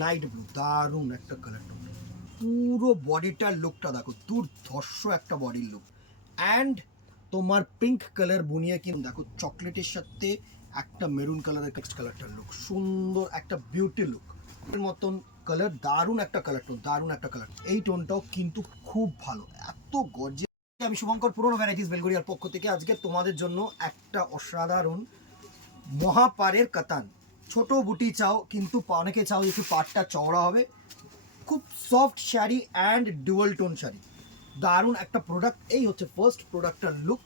Night blue, দারুণ একটা colour tone. পুরো বডিটার লুকটা দেখো, দুর্ধর্ষ একটা বডির লুক। অ্যান্ড তোমার পিঙ্ক কালার বুনিয়ে কিন্তু দেখো চকলেটের সাথে একটা মেরুন কালারের টেক্সট কালারটার লুক, সুন্দর একটা বিউটি লুক এর মতন কালার, দারুণ একটা কালার টোন, দারুণ একটা কালার। এই টোনটাও কিন্তু খুব ভালো, এত গর্জিয়াস। আমি শুভঙ্কর, পুরনো ভ্যারাইটিস বেলগড়িয়ার পক্ষ থেকে আজকে তোমাদের জন্য একটা অসাধারণ মহাপারের কাতান। ছোট বুটি চাও কিন্তু অনেকে চাও একটু পাটটা চওড়া হবে, খুব soft sari and dual tone sari, দারুণ একটা প্রোডাক্ট। এই হচ্ছে ফার্স্ট প্রোডাক্টটার লুক,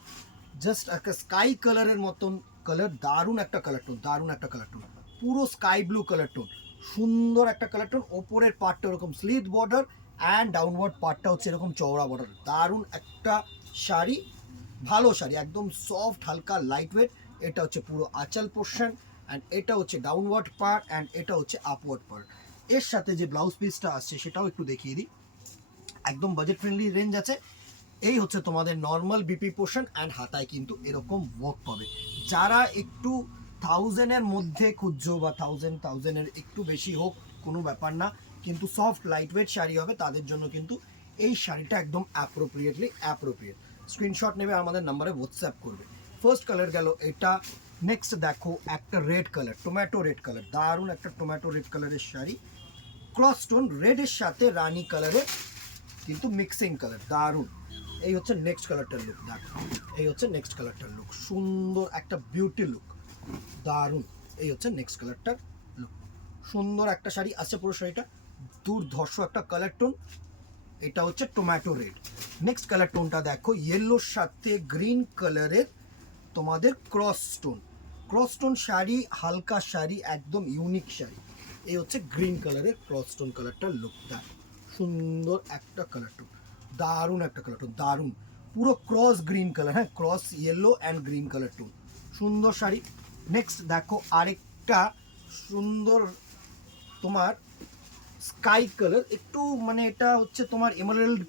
জাস্ট একটা স্কাই কালারের মতন কালার, দারুণ একটা কালার টোন, দারুণ একটা কালার টোন, পুরো স্কাই ব্লু কালার টোন, সুন্দর একটা কালার টোন। ওপরের পার্টটা এরকম স্লিট বর্ডার অ্যান্ড ডাউনওয়ার্ড পার্টটা হচ্ছে এরকম চওড়া বর্ডার, দারুণ একটা শাড়ি, ভালো শাড়ি, একদম সফট হালকা লাইট ওয়েট। এটা হচ্ছে পুরো আঁচল পোর্শন অ্যান্ড এটা হচ্ছে ডাউনওয়ার্ড পার্ট অ্যান্ড এটা হচ্ছে আপওয়ার্ড পার্ট। এর সাথে যে ব্লাউজ পিসটা আসছে সেটাও একটু দেখিয়ে দিই, একদম বাজেট ফ্রেন্ডলি রেঞ্জ আছে। এই হচ্ছে তোমাদের নর্মাল বিপি পোর্শন অ্যান্ড হাতায় কিন্তু এরকম ওয়ার্ক পাবে। যারা একটু থাউজেন্ডের মধ্যে খুঁজছো বা থাউজেন্ডের একটু বেশি হোক কোনো ব্যাপার না, কিন্তু সফট লাইট ওয়েট শাড়ি হবে, তাদের জন্য কিন্তু এই শাড়িটা একদম অ্যাপ্রোপ্রিয়েট। স্ক্রিনশট নেবে আমাদের নাম্বারে হোয়াটসঅ্যাপ করবে। ফার্স্ট কালার গেল এটা। নেক্সট দেখো একটা red colour, tomato red colour, দারুণ একটা টমেটো রেড কালারের শাড়ি, ক্রস টোন রেডের সাথে রানি কালারের কিন্তু মিক্সিং কালার, দারুণ। এই হচ্ছে নেক্সট কালারটার লুক, দেখো এই হচ্ছে নেক্সট কালারটার লুক, সুন্দর একটা বিউটি লুক, দারুণ। এই হচ্ছে নেক্সট কালারটার লুক, সুন্দর একটা শাড়ি আসছে, পুরো শাড়িটা দুর্ধর্ষ একটা কালার টোন। এটা হচ্ছে টমেটো রেড। নেক্সট কালার টোনটা দেখো, ইয়েলোর সাথে গ্রিন কালারের তোমাদের ক্রস টোন শাড়ি, হালকা শাড়ি, একদম ইউনিক শাড়ি। এই হচ্ছে গ্রিন কালারের ক্রস টোন কালারটার লুক, দেখো সুন্দর একটা কালার টোন, দারুণ একটা কালার টোন, দারুণ পুরো ক্রস গ্রিন কালার, হ্যাঁ cross yellow and green colour tone, সুন্দর শাড়ি। নেক্সট দেখো আরেকটা সুন্দর তোমার স্কাই কালার, একটু মানে এটা হচ্ছে তোমার এমারেল্ড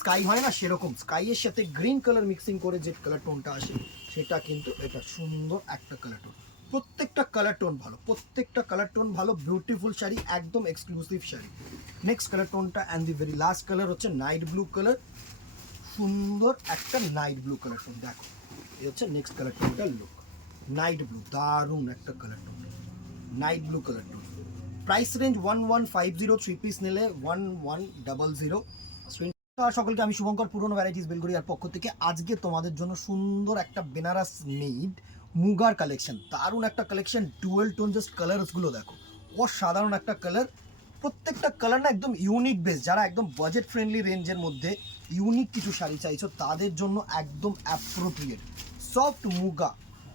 স্কাই হয় না, সেরকম স্কাইয়ের সাথে গ্রিন কালার মিক্সিং করে যে কালার টোনটা আসে সেটা কিন্তু এটা, সুন্দর একটা কালার টোন। প্রত্যেকটা কালার টোন ভালো, প্রত্যেকটা কালার টোন ভালো, বিউটিফুল শাড়ি, একদম এক্সক্লুসিভ শাড়ি। নেক্সট কালার টোনটা and the very last colour হচ্ছে নাইট ব্লু কালার, সুন্দর একটা নাইট ব্লু কালার টোন, দেখো এই হচ্ছে নেক্সট কালার টোনটার লুক, নাইট ব্লু, দারুণ একটা colour tone, night blue colour tone. Price range 1150, 3 piece নিলে 1100। সকলকে আমি শুভঙ্কর, পুরনো ভ্যারাইটিস বেলগড়িয়ার পক্ষ থেকে আজকে তোমাদের জন্য সুন্দর একটা বেনারস মেড মুগার কালেকশন, দারুণ একটা কালেকশন, ডুয়েল টোন, জাস্ট কালারসগুলো দেখো, অসাধারণ একটা কালার। প্রত্যেকটা কালার না একদম ইউনিক বেস, যারা একদম বাজেট ফ্রেন্ডলি রেঞ্জের মধ্যে ইউনিক কিছু শাড়ি চাইছো তাদের জন্য একদম অ্যাপ্রোপ্রিয়েট। সফট মুগা,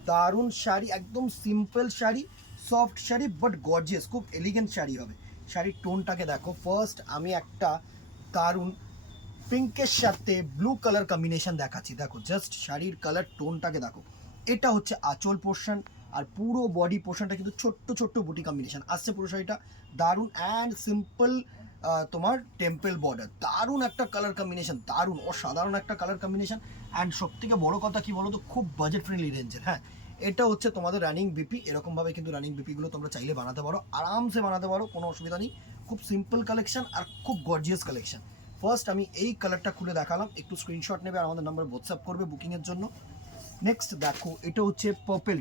দারুণ শাড়ি, একদম simple sari, soft sari but gorgeous, খুব এলিগেন্ট শাড়ি হবে। শাড়ির টোনটাকে দেখো, ফার্স্ট আমি একটা দারুণ পিঙ্কের সাথে ব্লু কালার কম্বিনেশন দেখাচ্ছি, দেখো জাস্ট শাড়ির কালার টোনটাকে দেখো। এটা হচ্ছে আঁচল পোর্শন আর পুরো বডি পোর্শনটা কিন্তু ছোট্ট ছোট্ট বুটি কম্বিনেশন আসছে পুরো শাড়িটা, দারুণ অ্যান্ড সিম্পল তোমার টেম্পল বর্ডার, দারুণ একটা কালার কম্বিনেশন, দারুণ অসাধারণ একটা কালার কম্বিনেশন। অ্যান্ড সব থেকে বড়ো কথা কি বলো তো, খুব বাজেট ফ্রেন্ডলি রেঞ্জের। হ্যাঁ, এটা হচ্ছে তোমাদের রানিং বিপি, এরকমভাবে কিন্তু রানিং বিপিগুলো তোমরা চাইলে বানাতে পারো, আরামসে বানাতে পারো, কোনো অসুবিধা নেই। খুব সিম্পল কালেকশন আর খুব গর্জিয়াস কালেকশন। ফার্স্ট আমি এই কালারটা খুলে দেখালাম, একটু স্ক্রিনশট নেবে আর আমাদের নাম্বার হোয়াটসঅ্যাপ করবে বুকিংয়ের জন্য। নেক্সট দেখো এটা হচ্ছে পার্পেল,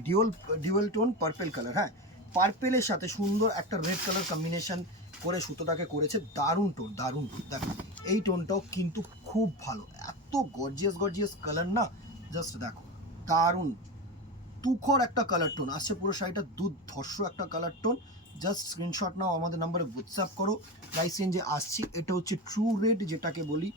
ডিউয়াল টোন পার্পেল কালার, হ্যাঁ পার্পেলের সাথে সুন্দর একটা রেড কালার কম্বিনেশন করে সুতোটাকে করেছে, দারুণ টোন, দারুণ টোন। দেখো এই টোনটাও কিন্তু খুব ভালো, এত গর্জিয়াস কালার না, জাস্ট দেখো দারুণ তুখর একটা কালার টোন আসছে পুরো শাড়িটা, দুর্ধর্ষ একটা কালার টোন। জাস্ট স্ক্রিনশট নাও, আমাদের নাম্বারে হোয়াটসঅ্যাপ করো। প্রাইস রেঞ্জে আসছি, এটা হচ্ছে ট্রু রেড যেটাকে বলি,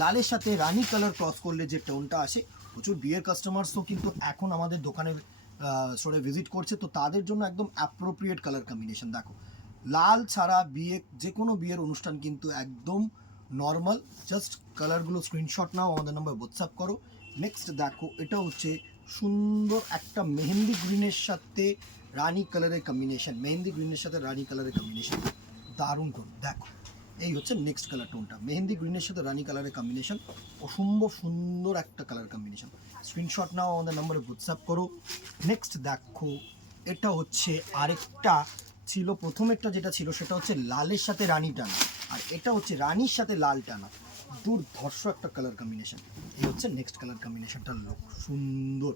লালের সাথে রানি কালার ক্রস করলে যে টোনটা আসে। প্রচুর বিয়ের কাস্টমার্সও কিন্তু এখন আমাদের দোকানের স্টোরে ভিজিট করছে, তো তাদের জন্য একদম অ্যাপ্রোপ্রিয়েট কালার কম্বিনেশন। দেখো লাল ছাড়া বিয়ে, যে কোনো বিয়ের অনুষ্ঠান কিন্তু একদম নর্মাল। জাস্ট কালারগুলো স্ক্রিনশট নাও, আমাদের নাম্বার হোয়াটসঅ্যাপ করো। নেক্সট দেখো এটা হচ্ছে সুন্দর একটা মেহেন্দি গ্রিনের সাথে রানি কালারের কম্বিনেশন, মেহেন্দি গ্রিনের সাথে রানি কালারের কম্বিনেশন, দারুণ টোন। দেখো এই হচ্ছে নেক্সট কালার টোনটা, মেহেন্দি গ্রিনের সাথে রানি কালারের কম্বিনেশন, অসম্ভব সুন্দর একটা কালার কম্বিনেশন। স্ক্রিনশট নাও, আমাদের নাম্বারে হোয়াটসঅ্যাপ করো। নেক্সট দেখো এটা হচ্ছে আরেকটা ছিল প্রথমেরটা যেটা ছিল সেটা হচ্ছে লালের সাথে রানী টানা, আর এটা হচ্ছে রানীর সাথে লাল টানা। দুর্ধর্ষ একটা কালার কম্বিনেশন। এই হচ্ছে নেক্সট কালার কম্বিনেশনটার লুক, সুন্দর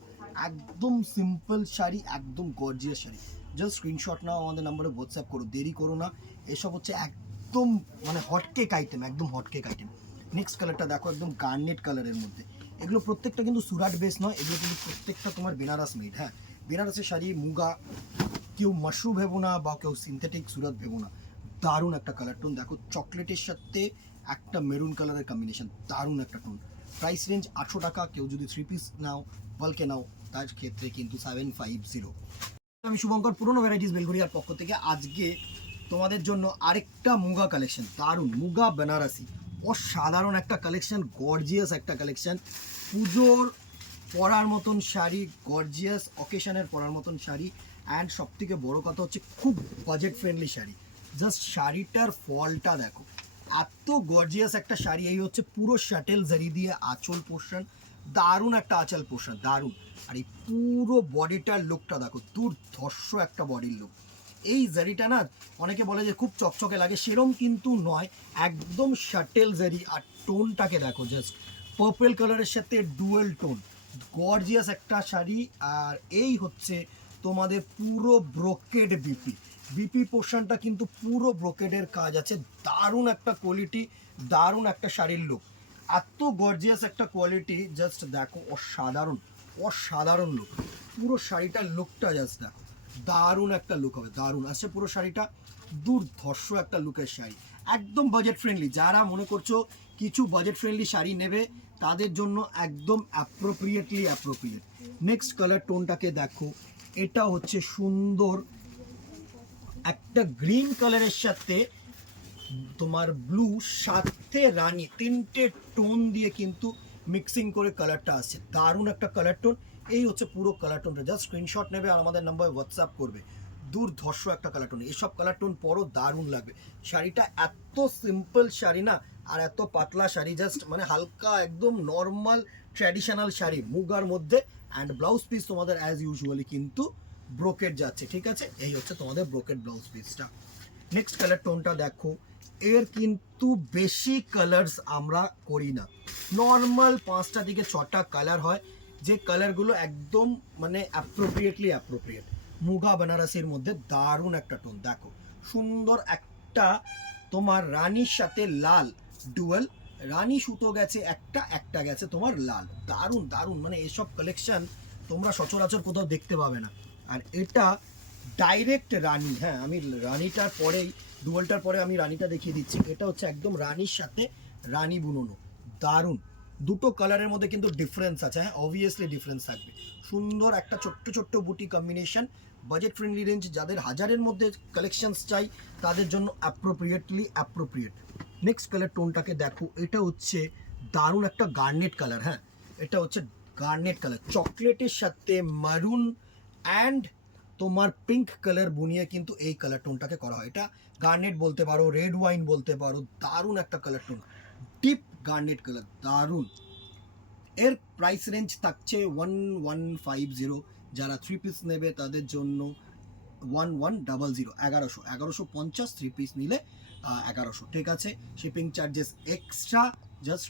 একদম সিম্পল শাড়ি, একদম গর্জিয়াস শাড়ি। জাস্ট স্ক্রিনশট নাও, আমাদের নাম্বারে হোয়াটসঅ্যাপ করো, দেরি করো না। এসব হচ্ছে একদম মানে হটকেক আইটেম, একদম হটকেক আইটেম। নেক্সট কালারটা দেখো, একদম গার্নেট কালারের মধ্যে। এগুলো প্রত্যেকটা কিন্তু সুরাট বেস নয়, এগুলো কিন্তু প্রত্যেকটা তোমার বেনারস মেড। হ্যাঁ, বেনারসের শাড়ি, মুগা, কেউ মাশরু ভেবো না বা কেউ সিনথেটিক সুরাত ভেবো না। দারুণ একটা কালার টোন দেখো, চকলেটের সাথে একটা মেরুন কালারের কম্বিনেশন, দারুণ একটা টোন। প্রাইস রেঞ্জ 800 টাকা। কেউ যদি 3 পিস নাও, বাল্কে নাও, তার ক্ষেত্রে কিন্তু 750। আমি শুভঙ্কর, পুরনো ভ্যারাইটিস বেলঘরিয়ার পক্ষ থেকে আজকে তোমাদের জন্য আরেকটা মুগা কালেকশন, দারুণ মুগা বেনারসি, অসাধারণ একটা কালেকশন, গর্জিয়াস একটা কালেকশন। পুজোর পরার মতন শাড়ি, গর্জিয়াস অকেশনের পরার মতন শাড়ি, অ্যান্ড সব থেকে বড়ো কথা হচ্ছে খুব বাজেট ফ্রেন্ডলি শাড়ি। জাস্ট শাড়িটার ফলটা দেখো, এত গর্জিয়াস একটা শাড়ি। এই হচ্ছে পুরো শাটেল জারি দিয়ে আঁচল পোর্শন, দারুণ একটা আঁচল পোর্শন, দারুণ। আর এই পুরো বডিটার লুকটা দেখো, দুর্ধর্ষ একটা বডির লুক। এই জারিটা না, অনেকে বলে যে খুব চকচকে লাগে, সেরম কিন্তু নয়, একদম শাটেল জারি। আর টোনটাকে দেখো, জাস্ট পার্পল কালারের সাথে ডুয়েল টোন, গর্জিয়াস একটা শাড়ি। আর এই হচ্ছে তোমাদের পুরো ব্রোকেড বিপি পোর্শনটা কিন্তু পুরো ব্রোকেডের কাজ আছে, দারুণ একটা কোয়ালিটি, দারুণ একটা শাড়ির লুক, এত গর্জিয়াস একটা কোয়ালিটি। জাস্ট দেখো, অসাধারণ অসাধারণ লুক। পুরো শাড়িটার লুকটা জাস্ট দেখো, দারুণ একটা লুক হবে, দারুণ আসছে পুরো শাড়িটা, দুর্ধর্ষ একটা লুকের শাড়ি, একদম বাজেট ফ্রেন্ডলি। যারা মনে করছো কিছু বাজেট ফ্রেন্ডলি শাড়ি নেবে, তাদের জন্য একদম অ্যাপ্রোপ্রিয়েট। নেক্সট কালার টোনটাকে দেখো, এটা হচ্ছে সুন্দর একটা গ্রিন কালারের সাথে তোমার ব্লু, সাথে রানী, তিনটে টোন দিয়ে কিন্তু মিক্সিং করে কালারটা আসছে, দারুণ একটা কালার টোন। এই হচ্ছে পুরো কালার টোনটা। জাস্ট স্ক্রিনশট নেবে আর আমাদের নাম্বারে হোয়াটসঅ্যাপ করবে। দুর্ধর্ষ একটা কালার টোন, এসব কালার টোন পরও দারুণ লাগবে। শাড়িটা এত সিম্পল শাড়ি না, আর এত পাতলা শাড়ি, জাস্ট মানে হালকা একদম নর্মাল ট্র্যাডিশনাল শাড়ি মুগার মধ্যে। অ্যান্ড ব্লাউজ পিস তোমাদের অ্যাজ ইউজুয়ালি কিন্তু ব্রোকেড যাচ্ছে, ঠিক আছে। এই হচ্ছে তোমাদের ব্রোকেড ব্লাউজ পিসটা। নেক্সট কালার টোনটা দেখো, এর কিন্তু বেশি কালার্স আমরা করি না, নর্মাল 5টা থেকে 6টা কালার হয়, যে কালারগুলো একদম মানে অ্যাপ্রোপ্রিয়েট মুগা বেনারসির মধ্যে। দারুণ একটা টোন দেখো, সুন্দর একটা তোমার রানীর সাথে লাল ডুয়েল, রানী সুতো গেছে একটা, একটা গেছে তোমার লাল, দারুণ দারুণ। মানে এসব কালেকশন তোমরা সচরাচর কোথাও দেখতে পাবে না। আর এটা ডাইরেক্ট রানী, হ্যাঁ আমি রানীটার পরেই, ডুয়েলটার পরে আমি রানীটা দেখিয়ে দিচ্ছি। এটা হচ্ছে একদম রানীর সাথে রানী বুননো, দারুণ। দুটো কালারের মধ্যে কিন্তু ডিফারেন্স আছে, হ্যাঁ অবভিয়াসলি ডিফারেন্স থাকবে। সুন্দর একটা ছোট্ট ছোট্ট বুটি কম্বিনেশন, বাজেট ফ্রেন্ডলি রেঞ্জ, যাদের হাজারের মধ্যে কালেকশনস চাই তাদের জন্য অ্যাপ্রোপ্রিয়েট। নেক্সট কালার টোনটাকে দেখো, এটা হচ্ছে দারুণ একটা গার্নেট কালার। হ্যাঁ, এটা হচ্ছে গার্নেট কালার, চকলেটের সাথে মারুন অ্যান্ড তোমার পিঙ্ক কালার বুনিয়ে কিন্তু এই কালার টোনটাকে করা হয়। এটা গার্নেট বলতে পারো, রেড ওয়াইন বলতে পারো, দারুণ একটা colour tone, deep garnet colour, দারুণ। এর প্রাইস রেঞ্জ থাকছে 1150। যারা 3 পিস নেবে তাদের জন্য 1100, 1150 3 পিস নিলে 1100, ঠিক আছে। Shipping charges extra, just